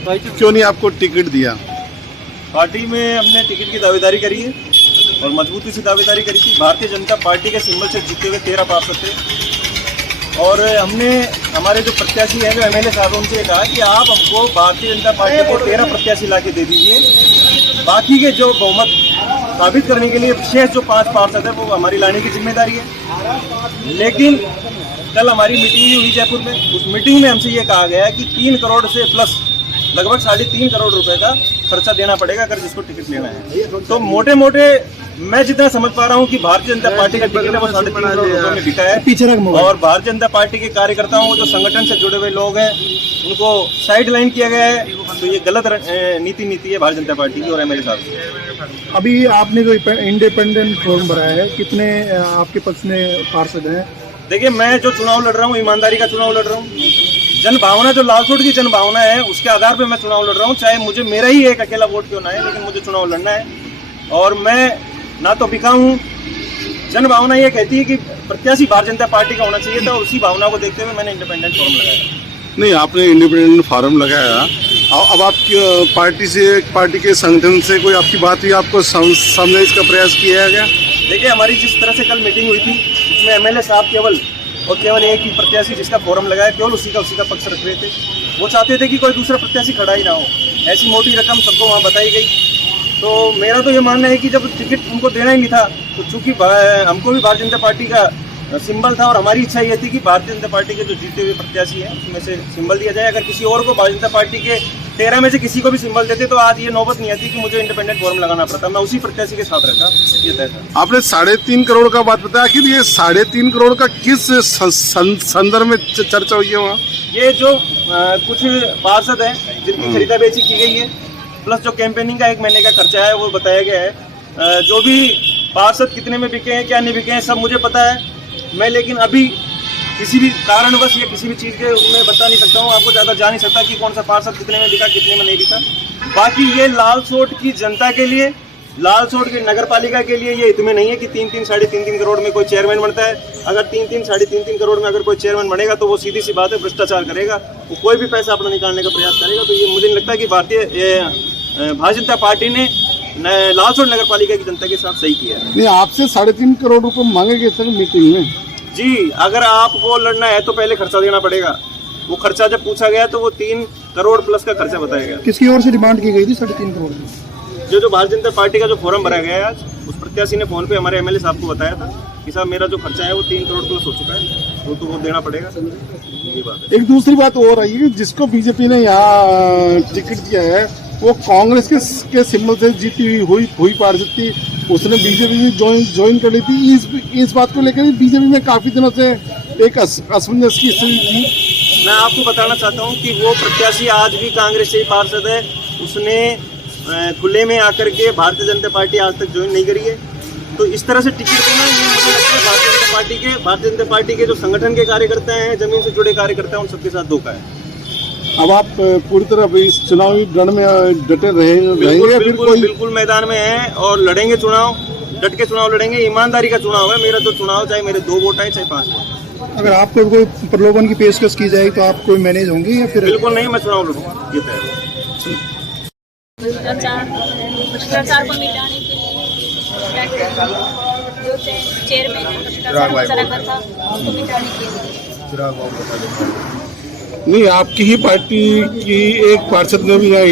क्यों नहीं आपको टिकट दिया? पार्टी में हमने टिकट की दावेदारी करी है और मजबूती से दावेदारी करी थी। भारतीय जनता पार्टी के सिंबल से जीते हुए 13 पार्षद थे और हमने हमारे जो प्रत्याशी हैं, जो एमएलए साहब, उनसे कहा कि आप हमको भारतीय जनता पार्टी को 13 प्रत्याशी ला के दे दीजिए, बाकी के जो बहुमत साबित करने के लिए शेष जो 5 पार्षद है वो हमारी लाने की जिम्मेदारी है। लेकिन कल हमारी मीटिंग भी हुई जयपुर में। उस मीटिंग में हमसे ये कहा गया कि 3 करोड़ से प्लस लगभग 3.5 करोड़ रुपए का खर्चा देना पड़ेगा अगर जिसको टिकट लेना है। तो मोटे मोटे मैं जितना समझ पा रहा हूँ कि भारतीय जनता पार्टी का टिकट है वो 3.5 करोड़ रुपए में बिका है और भारतीय जनता पार्टी के कार्यकर्ताओं, जो संगठन से जुड़े हुए लोग हैं, उनको साइड लाइन किया गया है। तो ये गलत नीति है भारतीय जनता पार्टी की और एमएलए साहब की। अभी आपने जो इंडिपेंडेंट फॉर्म भरा है, कितने आपके पक्ष में पार्षद हैं? देखिए, मैं जो चुनाव लड़ रहा हूँ ईमानदारी का चुनाव लड़ रहा हूँ। जन भावना, जो लालसोट की जन भावना है, उसके आधार पे मैं चुनाव लड़ रहा हूँ। चाहे मुझे मेरा ही एक अकेला वोट क्यों ना है, लेकिन मुझे चुनाव लड़ना है और मैं ना तो बिका हूँ। जन भावना ये कहती है कि प्रत्याशी भारतीय जनता पार्टी का होना चाहिए था और उसी भावना को देखते हुए मैंने इंडिपेंडेंट फॉर्म लगाया। नहीं, आपने इंडिपेंडेंट फॉर्म लगाया, अब आप पार्टी के संगठन से कोई आपकी बात हुई, आपको समझने का प्रयास किया गया? देखिए, हमारी जिस तरह से कल मीटिंग हुई थी उसमें एमएलए साहब केवल एक ही प्रत्याशी जिसका फोरम लगाया, केवल उसी का पक्ष रख रहे थे। वो चाहते थे कि कोई दूसरा प्रत्याशी खड़ा ही ना हो। ऐसी मोटी रकम सबको वहाँ बताई गई। तो मेरा तो ये मानना है कि जब टिकट उनको देना ही नहीं था, तो चूंकि हमको भी भारतीय जनता पार्टी का सिंबल था और हमारी इच्छा ये थी कि भारतीय जनता पार्टी के जो जीते हुए प्रत्याशी हैं उसमें से सिंबल दिया जाए। अगर किसी और को भारतीय जनता पार्टी के 13 में से किसी को भी सिंबल देते तो आज ये नौबत नहीं आती कि मुझे इंडिपेंडेंट फॉर्म लगाना पड़ता। मैं उसी प्रत्याशी के साथ रहता। ये तय था। आपने 3.5 करोड़ का बात बताया, आखिर ये 3.5 करोड़ का किस संदर्भ में चर्चा हुई है वहाँ? ये जो कुछ पार्षद हैं जिनकी खरीदा बेची की गई है, प्लस जो कैंपेनिंग का 1 महीने का खर्चा है वो बताया गया है। जो भी पार्षद कितने में बिके हैं, क्या नहीं बिके हैं, सब मुझे पता है। मैं लेकिन अभी किसी भी कारणवश या किसी भी चीज़ के मैं बता नहीं सकता हूँ, आपको ज़्यादा जा नहीं सकता कि कौन सा पार्षद कितने में बिका, कितने में नहीं बिका। बाकी ये लालसोट की जनता के लिए, लालसोट की नगर पालिका के लिए ये इतने नहीं है कि 3-3 साढ़े 3 करोड़ में कोई चेयरमैन बनता है। अगर 3-3 साढ़े 3 करोड़ में अगर कोई चेयरमैन बनेगा तो वो सीधी सी बात है, भ्रष्टाचार करेगा, वो कोई भी पैसा अपना निकालने का प्रयास करेगा। तो ये मुझे नहीं लगता कि भारतीय जनता पार्टी ने लालसोट नगर पालिका की जनता के साथ सही किया है। नहीं, आपसे 3.5 करोड़ रुपए मांगे गए थे मीटिंग में। जी, अगर आपको लड़ना है तो पहले खर्चा देना पड़ेगा। वो खर्चा जब पूछा गया तो वो 3 करोड़ प्लस का खर्चा बताया गया। किसकी ओर से डिमांड की गई थी 3.5 करोड़ की? जो भारतीय जनता पार्टी का जो फॉर्म भरा गया है आज, उस प्रत्याशी ने फोन पे हमारे एमएलए साहब को बताया था कि साहब मेरा जो खर्चा है वो 3 करोड़ प्लस हो चुका है, तो वो देना पड़ेगा। ये बात है। एक दूसरी बात और आई है, जिसको बीजेपी ने यहाँ टिकट दिया है वो कांग्रेस के सिंबल से जीती हुई पार्षद थी। उसने बीजेपी में ज्वाइन कर ली थी। इस बात को लेकर बीजेपी में काफी दिनों से एक असमंजस की स्थिति थी। मैं आपको बताना चाहता हूँ कि वो प्रत्याशी आज भी कांग्रेस से ही पार्षद है। उसने खुले में आकर के भारतीय जनता पार्टी आज तक ज्वाइन नहीं करी है। तो इस तरह से टिकट देना, ये मुझे लगता है भारतीय जनता पार्टी के जो संगठन के कार्यकर्ता हैं, जमीन से जुड़े कार्यकर्ता हैं, उन सबके साथ धोखा है। अब आप पूरी तरह इस चुनावी रण में डटे रहेंगे? बिल्कुल मैदान में हैं और लड़ेंगे चुनाव, डट के चुनाव लड़ेंगे। ईमानदारी का चुनाव है। मेरा जो चुनाव, चाहे मेरे 2 वोट आए चाहे 5 वोट। अगर आपको कोई प्रलोभन की पेशकश की जाए तो आप कोई मैनेज होंगे या फिर? बिल्कुल नहीं, मैं चुनाव लड़ूंगा। ये तय है। भ्रष्टाचार को मिटाने के लिए जो चेयरमैन ने भ्रष्टाचार रखा था उसको मिटाने के लिए। नहीं, आपकी ही पार्टी की एक पार्षद ने भी यहाँ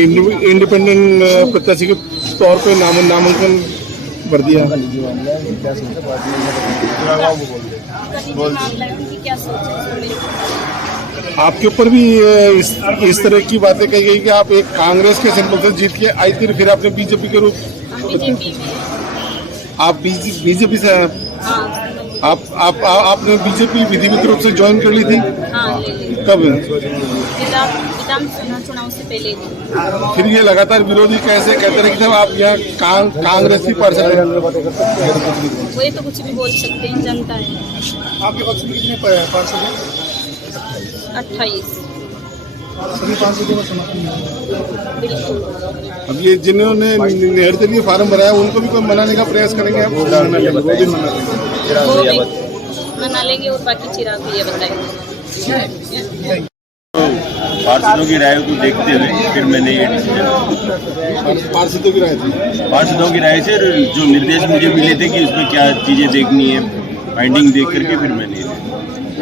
इंडिपेंडेंट प्रत्याशी के तौर पे नामांकन भर दिया। आपके ऊपर भी इस तरह की बातें कही गई कि आप एक कांग्रेस के सिंबल से जीत के आई थी, फिर आपने बीजेपी के रूप आप बीजेपी से आपने बीजेपी विधिवत रूप से ज्वाइन कर ली थी? कब? विधानसभा चुनाव से पहले। फिर ये लगातार विरोधी कैसे कहते रहे कि साहब आप यहाँ कांग्रेस की पार्षद हैं? वही तो कुछ भी बोल सकते हैं, जनता है। आपके पक्ष में कितने पार्षद हैं? 28। सभी पार्षदों का समर्थन? बिल्कुल। अब ये जिन्होंने निर्दलीय फार्म भराया उनको भी कोई मनाने का प्रयास करेंगे आप? मना लेंगे और बाकी चिराग भी ये बताएंगे। पार्षदों की राय को देखते हुए फिर मैंने ये डिसीजन, पार्षदों की राय थी। पार्षदों की राय से जो निर्देश मुझे मिले थे कि उसमें क्या चीज़ें देखनी है, फाइंडिंग देख करके फिर मैंने ये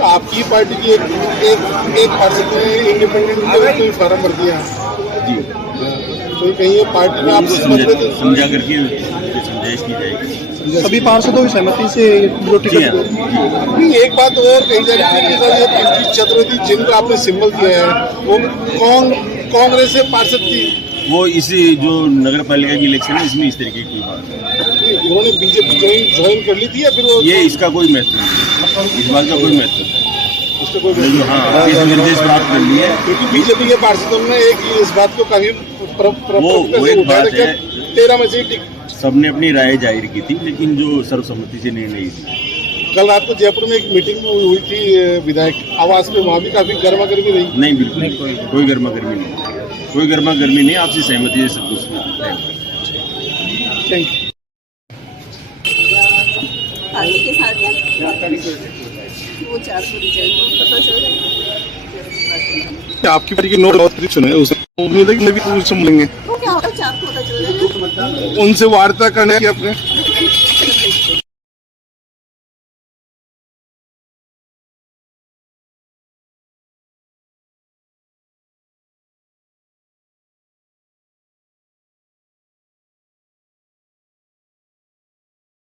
आपकी पार्टी की एक पार्षद ने इंडिपेंडेंट के रूप में फॉर्म भर दिया जी तो कहीं ये पार्टी में आप उनको समझ रहे थे? समझा करके समझाइश की जाएगी। सभी पार्षदों की सहमति से जो जी टिकट हाँ, नहीं, एक बात और कही जा रही है कि सर ये पिंकी चतुर्थी जिनको आपने सिंबल दिया है वो कांग्रेस से पार्षद थी, वो इसी जो नगर पालिका की इलेक्शन है इसमें इस तरीके की कोई बात नहीं। उन्होंने बीजेपी ज्वाइन कर ली थी या फिर वो ये इसका कोई महत्व नहीं, इस बात का कोई महत्व नहीं। उसका कोई जो हाँ इस निर्देश प्राप्त कर लिए है, क्योंकि बीजेपी के पार्षदों ने एक इस बात को काफी वो एक बात है। 13 में से सबने अपनी राय जाहिर की थी, लेकिन जो सर्वसम्मति से निर्णय थी। कल रात को जयपुर में एक मीटिंग हुई थी विधायक आवास पे, वहाँ भी काफी गर्मा गर्मी रही। नहीं, बिल्कुल नहीं, कोई गर्मा गर्मी नहीं, कोई गर्मा गर्मी नहीं, आपसी सहमति से सब कुछ थैंक यू। पार्टी के साथ है वो 400 रिजल्ट पता चल जाएगा। आपकी पार्टी के 9 राष्ट्रीय चुने उसमें उम्मीद है कि नवी कुछ मिलेंगे, वो क्या होगा 4 को पता चल जाएगा। उनसे वार्ता करने की अपने